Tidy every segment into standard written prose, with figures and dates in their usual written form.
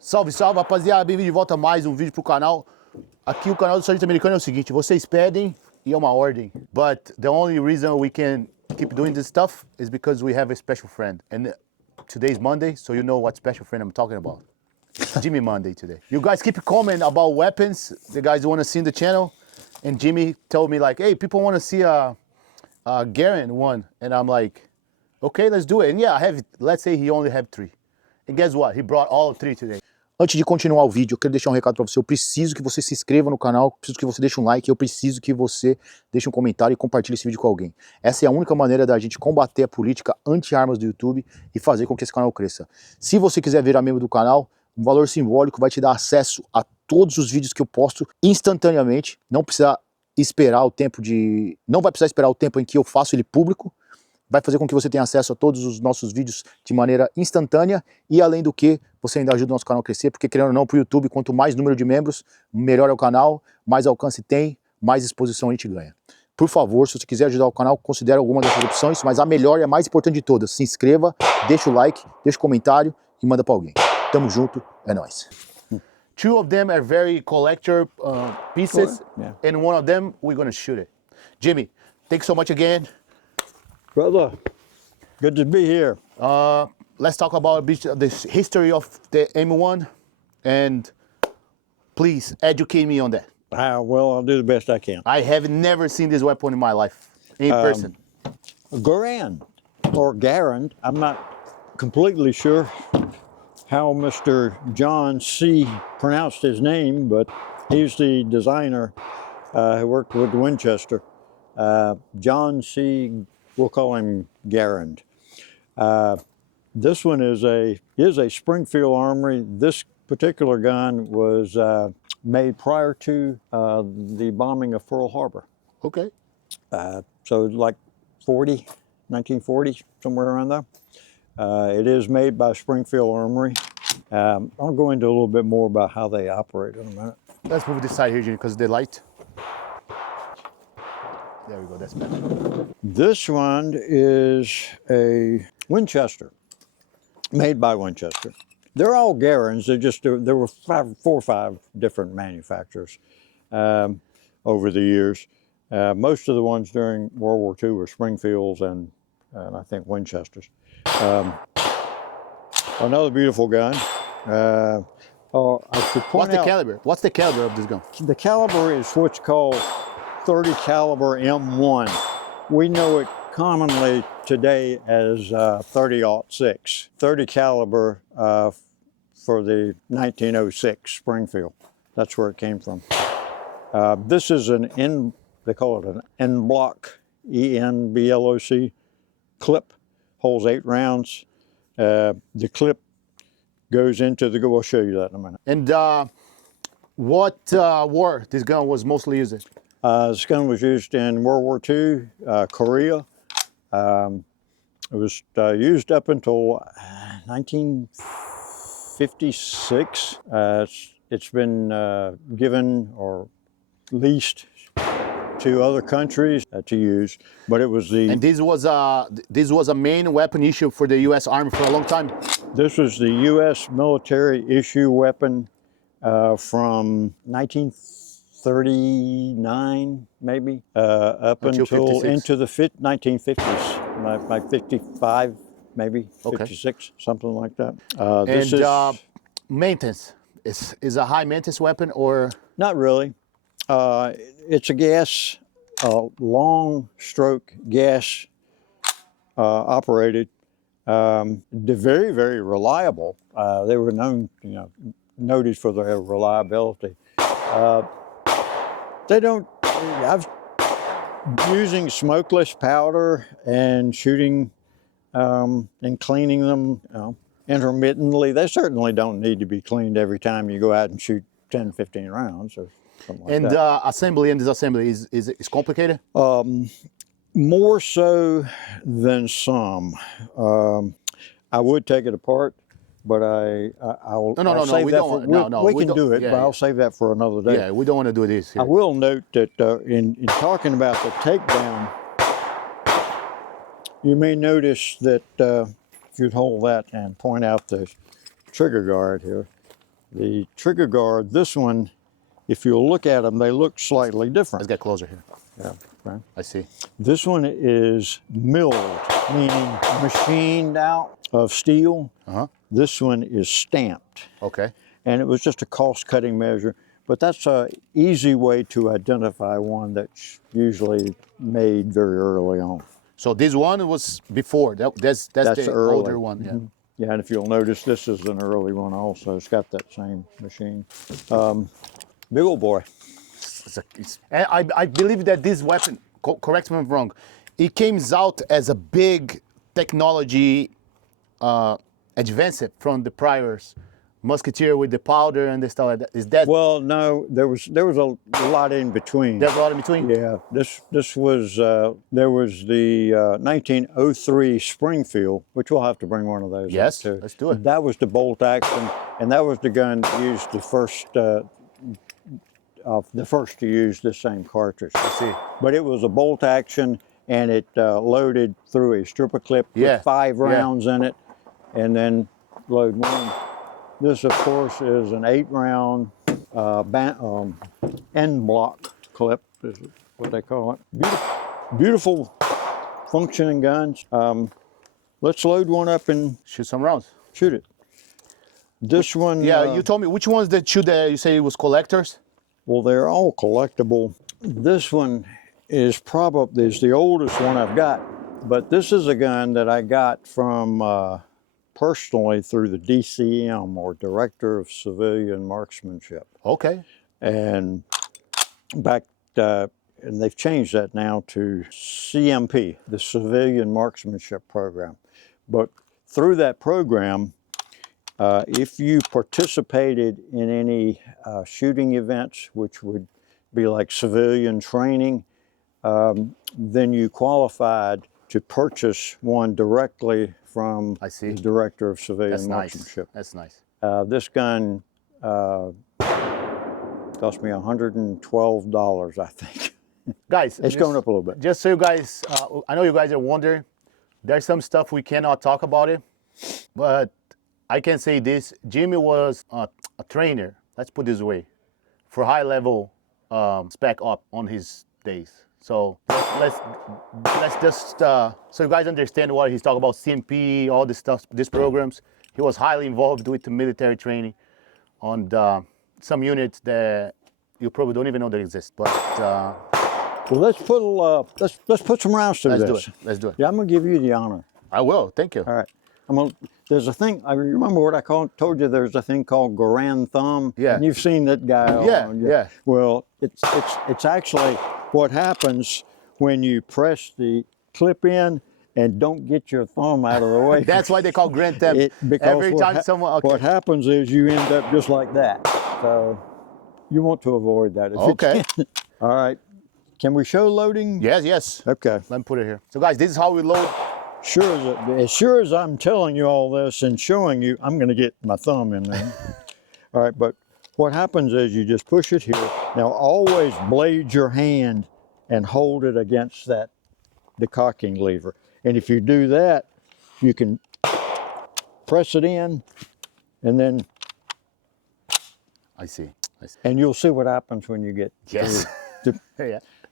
Salve, salve, rapaziada, bem-vindo de volta a mais um vídeo pro canal. Aqui o canal do Sargento Americano é o seguinte, vocês pedem e é uma ordem. But the only reason we can keep doing this stuff is because we have a special friend. And today's Monday, so you know what special friend I'm talking about. Jimmy Monday today. You guys keep commenting about weapons, the guys want to see in the channel. And Jimmy told me like, hey, people want to see a Garand one. And I'm like, okay, let's do it. And yeah, I have, let's say he only have 3. And guess what? He brought all 3 today. Antes de continuar o vídeo, eu quero deixar um recado para você. Eu preciso que você se inscreva no canal, preciso que você deixe um like, eu preciso que você deixe um comentário e compartilhe esse vídeo com alguém. Essa é a única maneira da gente combater a política anti-armas do YouTube e fazer com que esse canal cresça. Se você quiser virar membro do canal, um valor simbólico vai te dar acesso a todos os vídeos que eu posto instantaneamente. Não vai precisar esperar o tempo em que eu faço ele público. Vai fazer com que você tenha acesso a todos os nossos vídeos de maneira instantânea e, além do que, você ainda ajuda o nosso canal a crescer, porque, querendo ou não, para o YouTube, quanto mais número de membros, melhor é o canal, mais alcance tem, mais exposição a gente ganha. Por favor, se você quiser ajudar o canal, considere alguma dessas opções, mas a melhor e a mais importante de todas, se inscreva, deixa o like, deixa o comentário e manda para alguém. Tamo junto, é nóis. 2 of them are very collector pieces, and one of them, we're gonna shoot it. Jimmy, thanks so much again. Brother, good to be here. Let's talk about the history of the M1, and please educate me on that. Well, I'll do the best I can. I have never seen this weapon in my life, in person. Garand, or Garand, I'm not completely sure how Mr. John C. pronounced his name, but he's the designer who worked with Winchester. John C. We'll call him Garand. This one is a Springfield Armory. This particular gun was made prior to the bombing of Pearl Harbor. Okay. So like 1940, somewhere around there. It is made by Springfield Armory. I'll go into a little bit more about how they operate in a minute. Let's move this side here, Jimmy, because of the light. There we go, that's better. This one is a Winchester, made by Winchester. They're all Garands. There were 4 or 5 different manufacturers over the years. Most of the ones during World War II were Springfields and I think Winchesters. Another beautiful gun. What's the caliber? What's the caliber of this gun? The caliber is what's called 30 caliber M1. We know it commonly today as 30-06. 30 caliber for the 1906 Springfield. That's where it came from. This is they call it an N-block, E-N-B-L-O-C clip, holds 8 rounds. The clip goes into the, we'll show you that in a minute. And what war this gun was mostly used? This gun was used in World War II, Korea. It was used up until 1956. It's been given or leased to other countries to use, but it was the... And this was a main weapon issue for the U.S. Army for a long time? This was the U.S. military issue weapon from 1939, maybe, up until into the 1950s, like 55, maybe, okay. 56, something like that. This is maintenance. Is a high maintenance weapon or? Not really. It's a gas, long stroke gas operated. They're very, very reliable. They were known, noted for their reliability. Using smokeless powder and shooting and cleaning them intermittently. They certainly don't need to be cleaned every time you go out and shoot 10, 15 rounds or something like that. And assembly and disassembly is complicated? More so than some. I would take it apart, but I'll save that. We can do it, but I'll save that for another day. Yeah, we don't want to do this here. I will note that in talking about the takedown, you may notice that if you'd hold that and point out the trigger guard here, The trigger guard, this one, if you look at them, they look slightly different. Let's get closer here. Yeah, okay. I see. This one is milled, meaning machined out of steel. This one is stamped. Okay. And it was just a cost-cutting measure, but that's an easy way to identify one that's usually made very early on. So this one was before. That's the early. older one. Yeah. Yeah, and if you'll notice, this is an early one also. It's got that same machine. Big old boy. And I believe that this weapon, correct me if I'm wrong, it came out as a big technology advance from the priors. Musketeer with the powder and the stuff like that. Is that? Well, no, there was a lot in between. There's a lot in between? Yeah, this was, there was the 1903 Springfield, which we'll have to bring one of those. Yes, too. let's do it. That was the bolt action, and that was the gun used the first to use this same cartridge. I see. But it was a bolt action, and it loaded through a stripper clip with 5 rounds in it, and then load one. This, of course, is an 8-round end block clip, is what they call it. Beautiful functioning guns. Let's load one up and Shoot some rounds. shoot it. This one. Yeah, you told me which ones that shoot. You say it was collectors. Well, they're all collectible. This one is the oldest one I've got, but this is a gun that I got from personally through the DCM, or Director of Civilian Marksmanship. Okay. And back, and they've changed that now to CMP, the Civilian Marksmanship Program. But through that program, if you participated in any shooting events, which would be like civilian training, then you qualified to purchase one directly from the Director of Civilian Marksmanship. That's nice. This gun cost me $112, I think. Guys, it's going up a little bit. Just so you guys, I know you guys are wondering, there's some stuff we cannot talk about it, but I can say this: Jimmy was a trainer, let's put it this way, for high level spec op on his days. So let's just, so you guys understand what he's talking about, CMP, all this stuff, these programs. He was highly involved with the military training on some units that you probably don't even know that exist. But well, let's put some rounds through this. Let's do it. Yeah, I'm gonna give you the honor. I will. Thank you. All right. There's a thing. I remember what I told you. There's a thing called Garand thumb. Yeah. And you've seen that guy. Yeah. Well, it's actually what happens when you press the clip in and don't get your thumb out of the way. That's why they call Garand thumb. Every time someone. What happens is you end up just like that. So you want to avoid that. If Okay. You can. All right. Can we show loading? Yes. Okay. Let me put it here. So guys, this is how we load. As sure as I'm telling you all this and showing you, I'm going to get my thumb in there. All right, but what happens is you just push it here. Now always blade your hand and hold it against the cocking lever. And if you do that, you can press it in and then. I see. And you'll see what happens when you get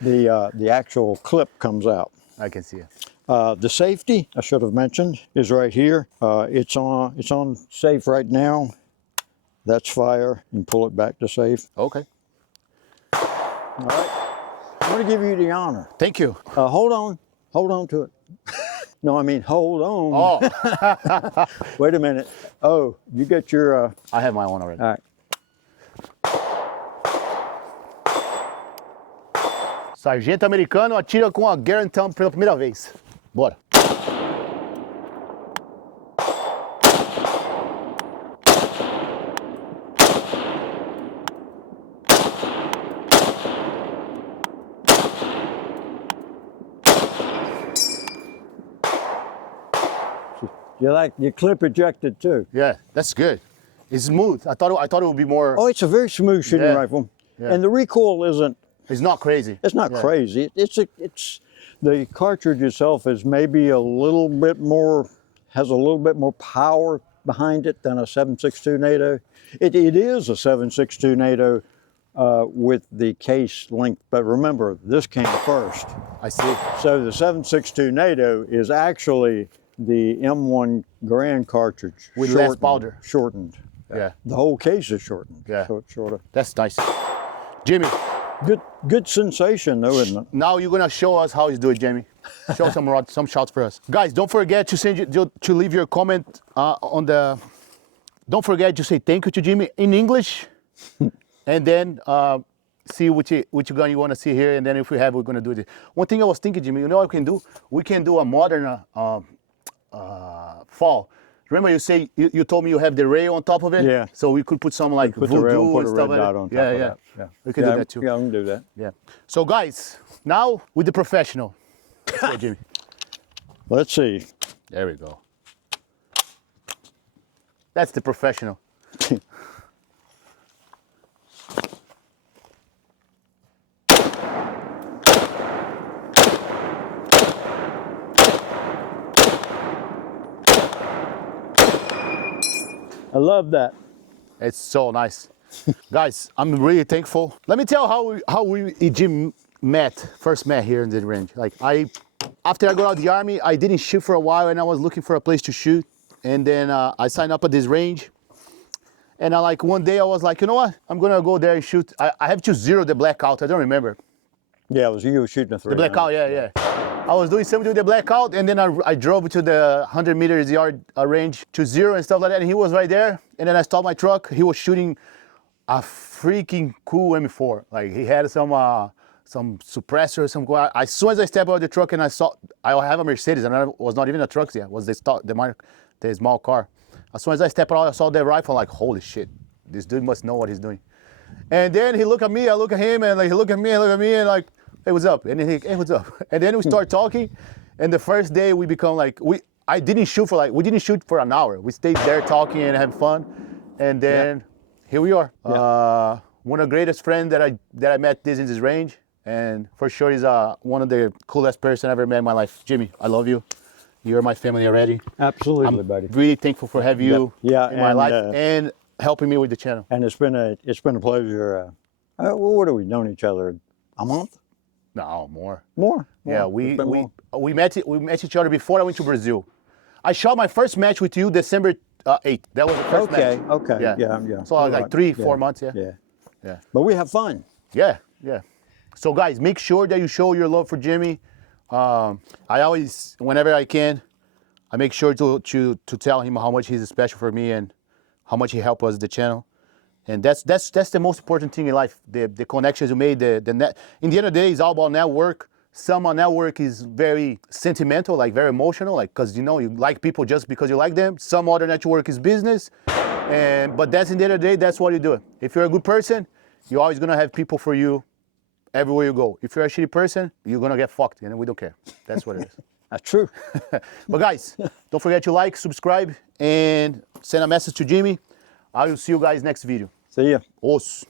the actual clip comes out. I can see it. The safety, I should have mentioned, is right here. It's on safe right now. That's fire, and pull it back to safe. Okay. All right. I'm going to give you the honor. Thank you. Hold on to it. No, I mean hold on. Oh. Wait a minute. Oh, you get your. I have my one already. All right. Sargento americano atira com a Garand thumb pela primeira vez. Bora. You like your clip ejected too? Yeah, that's good. It's smooth. I thought it would be more. Oh, it's a very smooth shooting rifle, and the recoil isn't. It's not crazy. It's not crazy. It's the cartridge itself is maybe has a little bit more power behind it than a 7.62 NATO, It is a 7.62 NATO with the case length, but remember, this came first. I see. So the 7.62 NATO is actually the M1 Garand cartridge. With less powder. Shortened. Yeah. The whole case is shortened. Yeah. So it's shorter. That's nice. Jimmy, Good sensation though, isn't it? now you're gonna show us how he's doing, Jamie. Show some shots for us. Guys, don't forget to leave your comment on the, don't forget to say thank you to Jimmy in English. And then see which gun you want to see here, and then if we have, we're going to do it. One thing I was thinking, Jimmy, you know what we can do? We can do a modern fall. Remember you told me you have the rail on top of it? Yeah. So we could put some like Put the rail, voodoo put and a stuff red like dot that. on top Yeah, of yeah. that. Yeah. We can do that too. Yeah, we can do that. Yeah. So guys, now with the professional. Let's go, Jimmy. Let's see. There we go. That's the professional. I love that. It's so nice. Guys, I'm really thankful. Let me tell how we and Jim first met here in the range. Like after I got out of the army, I didn't shoot for a while and I was looking for a place to shoot. And then I signed up at this range. And one day I was like, you know what? I'm gonna go there and shoot. I have to zero the blackout, I don't remember. Yeah, it was you shooting a 300. The blackout, yeah. I was doing something with the blackout, and then I drove to the 100 meters yard range to zero and stuff like that, and he was right there. And then I stopped my truck. He was shooting a freaking cool M4. Like he had some suppressor, as soon as I stepped out of the truck and I have a Mercedes, and it was not even a truck yet. It was the small car. As soon as I stepped out, I saw the rifle. Like, holy shit, this dude must know what he's doing. And then he looked at me, I look at him, and like he looked at me, and like, hey, what's up? And then hey, what's up? And then we start talking, and the first day we become like, we didn't shoot for an hour. We stayed there talking and having fun, and then here we are. Yeah. One of the greatest friends that I met in this range, and for sure he's one of the coolest person I ever met in my life. Jimmy, I love you. You're my family already. Absolutely, I'm buddy. really thankful for having you in my life and helping me with the channel. And it's been a pleasure. What have we known each other? A month? No, more. More. Yeah, we met each other before I went to Brazil. I shot my first match with you December 8th. That was the first match. Okay. Yeah. So like 3-4 months. Yeah. But we have fun. Yeah. So guys, make sure that you show your love for Jimmy. I always, whenever I can, I make sure to tell him how much he's special for me and how much he helped us with the channel. And that's the most important thing in life. The connections you made, the net. In the end of the day, it's all about network. Some network is very sentimental, like very emotional, like because you like people just because you like them. Some other network is business, but that's in the end of the day, that's what you do. If you're a good person, you're always gonna have people for you everywhere you go. If you're a shitty person, you're gonna get fucked, and we don't care. That's what it is. That's true. But guys, don't forget to like, subscribe, and send a message to Jimmy. I will see you guys next video. See ya. Os.